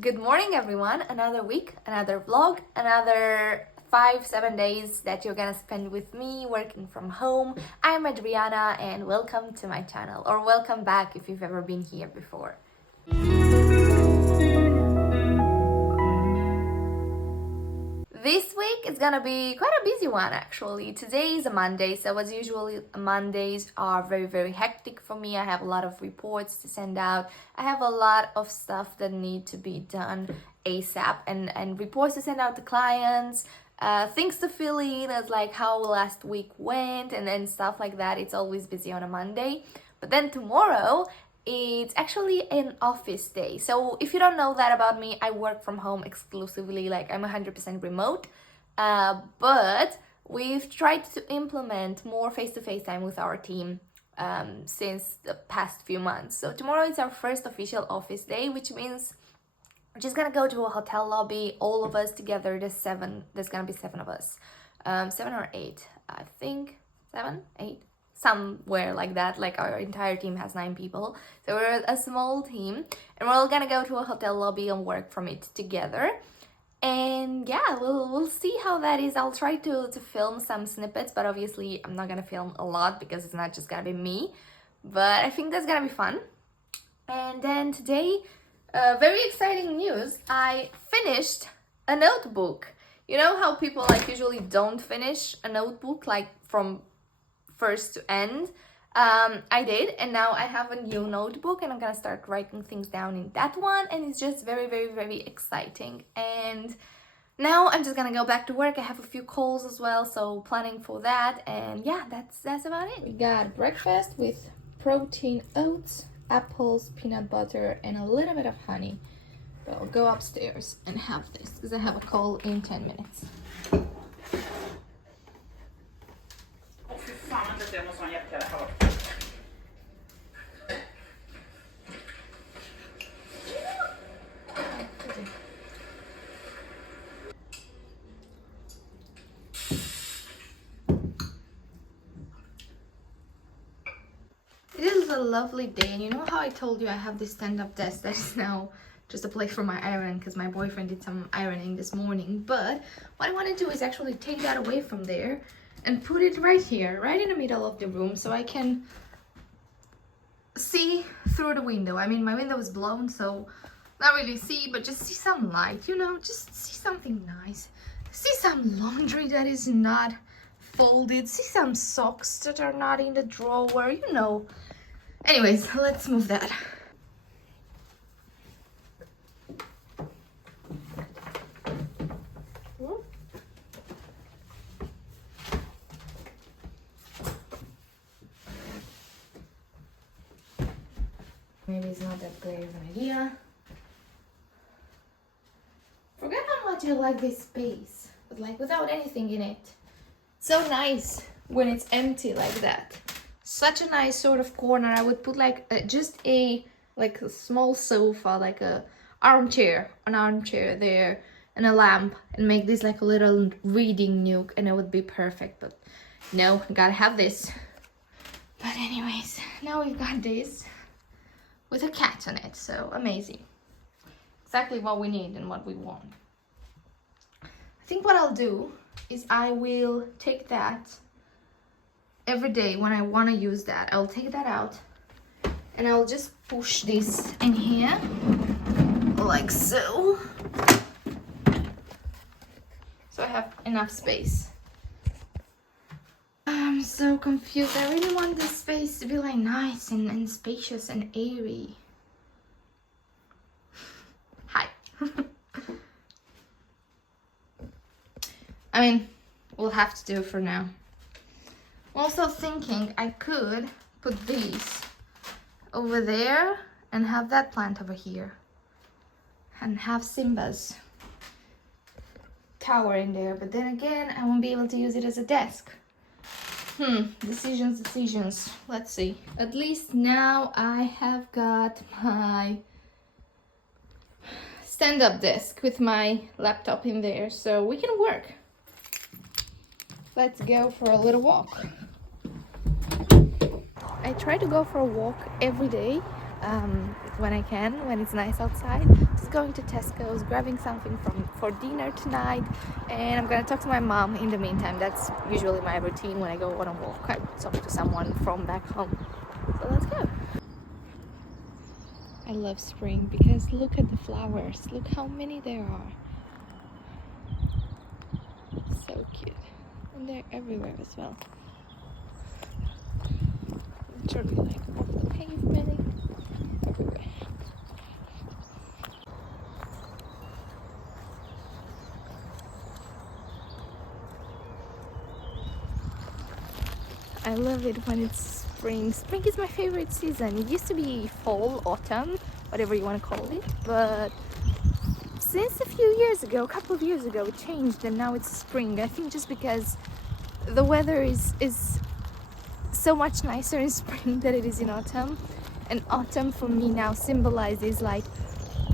Good morning, everyone. Another week, another vlog, another 5-7 days that you're gonna spend with me working from home. I'm Adriana and welcome to my channel, or welcome back if you've ever been here before. This week is gonna be quite a busy one actually. Today is a Monday, so as usually Mondays are very hectic for me. I have a lot of reports to send out. I have a lot of stuff that need to be done ASAP and reports to send out to clients, things to fill in as like how last week went and then stuff like that. It's always busy on a Monday. But then tomorrow it's actually an office day. So if you don't know that about me, I work from home exclusively, like I'm 100% remote. But we've tried to implement more face-to-face time with our team since the past few months. So tomorrow is our first official office day, which means we're just gonna go to a hotel lobby, all of us together. There's gonna be 7 of us. 7 or 8, I think. 7, 8, somewhere like that. Like our entire team has 9 people, so we're a small team, and we're all gonna go to a hotel lobby and work from it together. And yeah, we'll see how that is. I'll try to film some snippets, but obviously I'm not gonna film a lot because it's not just gonna be me, but I think that's gonna be fun. And then today, very exciting news. I finished a notebook. You know how people like usually don't finish a notebook like from first to end? I did, and now I have a new notebook and I'm gonna start writing things down in that one, and it's just very exciting. And now I'm just gonna go back to work. I have a few calls as well, so planning for that. And yeah, that's about it. We got breakfast with protein oats, apples, peanut butter, and a little bit of honey. But I'll go upstairs and have this because I have a call in 10 minutes. It is a lovely day, and you know how I told you I have this stand-up desk that is now just a place for my iron because my boyfriend did some ironing this morning. But what I want to do is actually take that away from there and put it right here, right in the middle of the room, so I can see through the window. I mean, my window is blown, so not really see, but just see some light, you know, just see something nice. See some laundry that is not folded, see some socks that are not in the drawer, you know. Anyways, let's move that. Maybe it's not that great of an idea. Forget how much I like this space, but like without anything in it. So nice when it's empty like that. Such a nice sort of corner. I would put like just a small sofa, like an armchair there, and a lamp, and make this like a little reading nook, and it would be perfect. But no, gotta have this. But anyways, now we've got this with a cat on it, so amazing. Exactly what we need and what we want. I think what I'll do is I will take that every day when I want to use that. I'll take that out and I'll just push this in here like so. So I have enough space. I'm so confused. I really want this space to be like nice and spacious and airy. Hi. I mean, we'll have to do it for now. I'm also thinking I could put these over there and have that plant over here. And have Simba's tower in there. But then again, I won't be able to use it as a desk. Decisions. Let's see. At least now I have got my stand-up desk with my laptop in there, so we can work. Let's go for a little walk. I try to go for a walk every day when I can, when it's nice outside. Just going to Tesco's, grabbing something for dinner tonight, and I'm gonna talk to my mom in the meantime. That's usually my routine when I go on a walk. I talk to someone from back home. So let's go. I love spring because look at the flowers. Look how many there are. So cute. And they're everywhere as well. Literally like off the pavement, everywhere. I love it when it's spring. Spring is my favorite season. It used to be fall, autumn, whatever you want to call it, but since a few years ago, a couple of years ago, it changed and now it's spring. I think just because the weather is so much nicer in spring than it is in autumn, and autumn for me now symbolizes like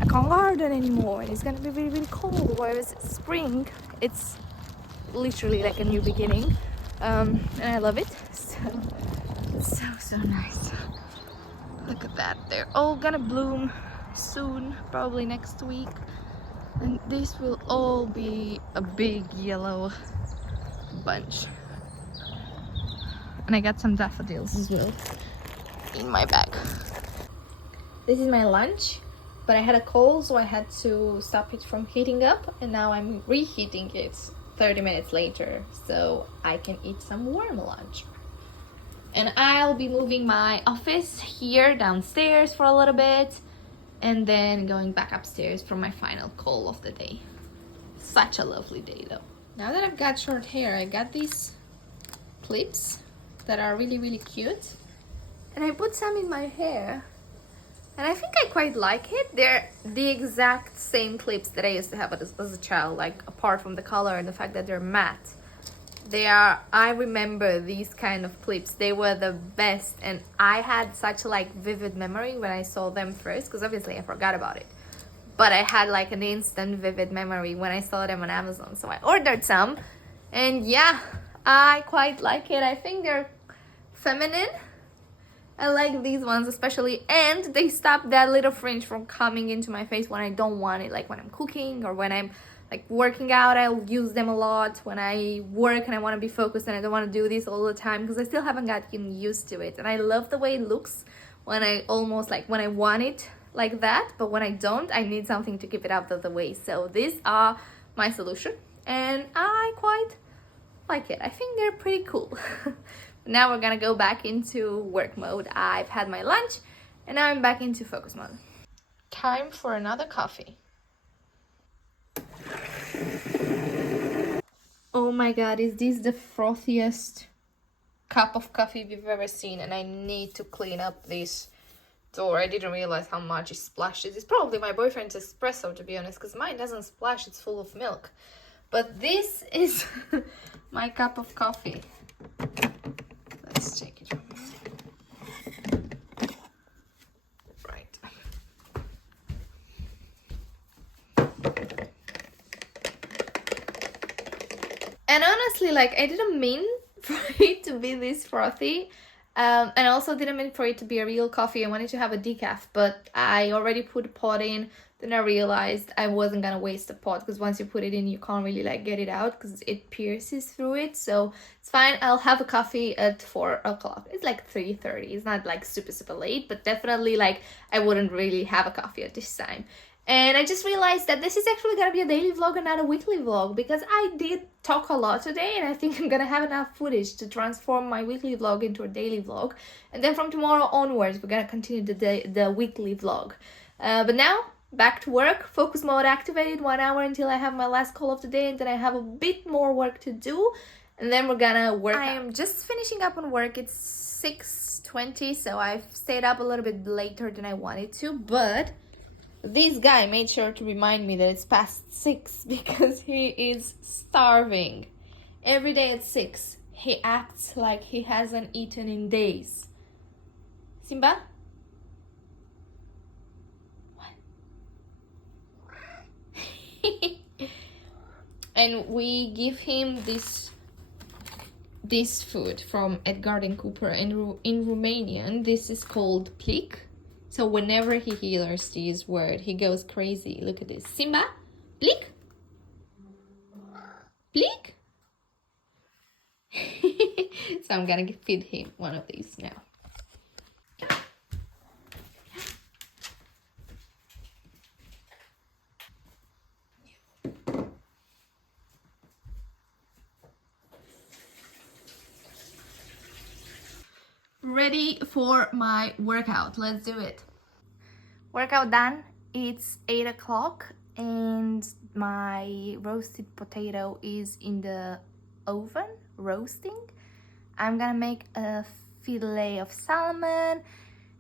I can't garden anymore and it's gonna be really, really cold, whereas spring, it's literally like a new beginning. And I love it. So nice. Look at that. They're all gonna bloom soon, probably next week, and this will all be a big yellow bunch. And I got some daffodils as well in my bag. This is my lunch, but I had a cold, so I had to stop it from heating up, and now I'm reheating it 30 minutes later so I can eat some warm lunch. And I'll be moving my office here downstairs for a little bit and then going back upstairs for my final call of the day. Such a lovely day though. Now that I've got short hair, I got these clips that are really, really cute, and I put some in my hair and I think I quite like it. They're the exact same clips that I used to have as a child, like apart from the color and the fact that they're matte. I remember these kind of clips. They were the best, and I had such a like vivid memory when I saw them first, because obviously I forgot about it. But I had like an instant vivid memory when I saw them on Amazon. So I ordered some, and yeah, I quite like it. I think they're feminine. I like these ones especially, and they stop that little fringe from coming into my face when I don't want it, like when I'm cooking or when I'm like working out. I'll use them a lot when I work and I want to be focused and I don't want to do this all the time because I still haven't gotten used to it. And I love the way it looks when I almost like when I want it like that, but when I don't, I need something to keep it out of the way. So these are my solution and I quite like it. I think they're pretty cool. Now we're gonna go back into work mode. I've had my lunch and now I'm back into focus mode. Time for another coffee. Oh my god, is this the frothiest cup of coffee we've ever seen? And I need to clean up this door. I didn't realize how much it splashes. It's probably my boyfriend's espresso, to be honest, because mine doesn't splash, it's full of milk. But this is my cup of coffee. Let's take it from here. Right. And honestly, like, I didn't mean for it to be this frothy. And I also didn't mean for it to be a real coffee. I wanted to have a decaf, but I already put a pot in. Then I realized I wasn't gonna waste the pot because once you put it in, you can't really like get it out because it pierces through it. So it's fine. I'll have a coffee at 4 o'clock. It's like 3:30. It's not like super late, but definitely like I wouldn't really have a coffee at this time. And I just realized that this is actually gonna be a daily vlog and not a weekly vlog because I did talk a lot today and I think I'm gonna have enough footage to transform my weekly vlog into a daily vlog. And then from tomorrow onwards, we're gonna continue the weekly vlog. But now, back to work, focus mode activated, 1 hour until I have my last call of the day, and then I have a bit more work to do, and then we're gonna work out. I am just finishing up on work. It's 6:20, so I've stayed up a little bit later than I wanted to, but this guy made sure to remind me that it's past 6 because he is starving. Every day at 6, he acts like he hasn't eaten in days. Simba? And we give him this food from Edgar and Cooper in Romanian. This is called plic. So whenever he hears this word, he goes crazy. Look at this. Simba, bleak, bleak. So I'm gonna feed him one of these now. Ready for my workout. Let's do it. Workout done. It's 8 o'clock and my roasted potato is in the oven roasting. I'm gonna make a fillet of salmon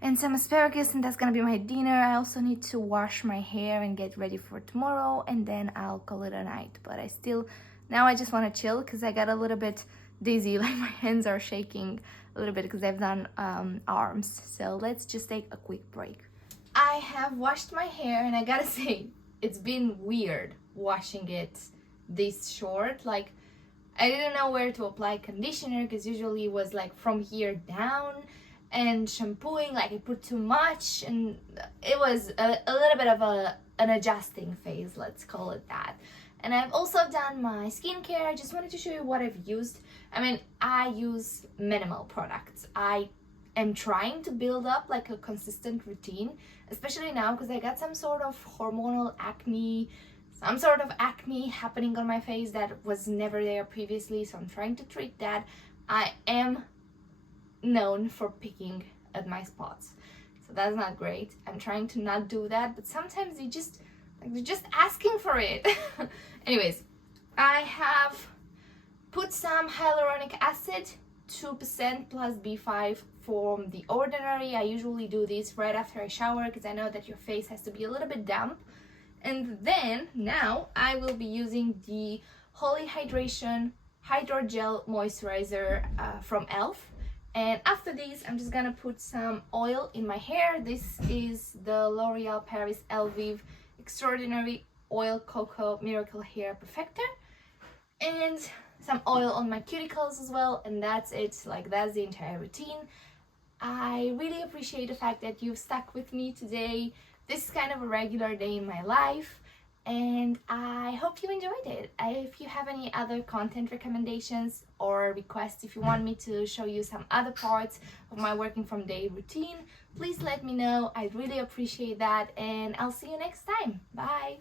and some asparagus, and that's gonna be my dinner. I also need to wash my hair and get ready for tomorrow, and then I'll call it a night. But now I just want to chill because I got a little bit dizzy, like my hands are shaking a little bit because I've done arms. So let's just take a quick break. I have washed my hair and I gotta say, it's been weird washing it this short. Like, I didn't know where to apply conditioner because usually it was like from here down, and shampooing, like I put too much, and it was a little bit of an adjusting phase, let's call it that. And I've also done my skincare. I just wanted to show you what I've used. I mean, I use minimal products. I am trying to build up like a consistent routine, especially now because I got some sort of hormonal acne, some sort of acne happening on my face that was never there previously, so I'm trying to treat that. I am known for picking at my spots, so that's not great. I'm trying to not do that, but sometimes they're just asking for it. Anyways, I have put some hyaluronic acid, 2% plus B5 from The Ordinary. I usually do this right after I shower because I know that your face has to be a little bit damp. And then now I will be using the Holy Hydration Hydrogel Moisturizer from e.l.f. And after this, I'm just gonna put some oil in my hair. This is the L'Oreal Paris Elvive Extraordinary Oil Cocoa Miracle Hair Perfector. And some oil on my cuticles as well. And that's it. Like, that's the entire routine. I really appreciate the fact that you've stuck with me today. This is kind of a regular day in my life, and I hope you enjoyed it. If you have any other content recommendations or requests, if you want me to show you some other parts of my working from day routine, please let me know. I'd really appreciate that, and I'll see you next time. Bye!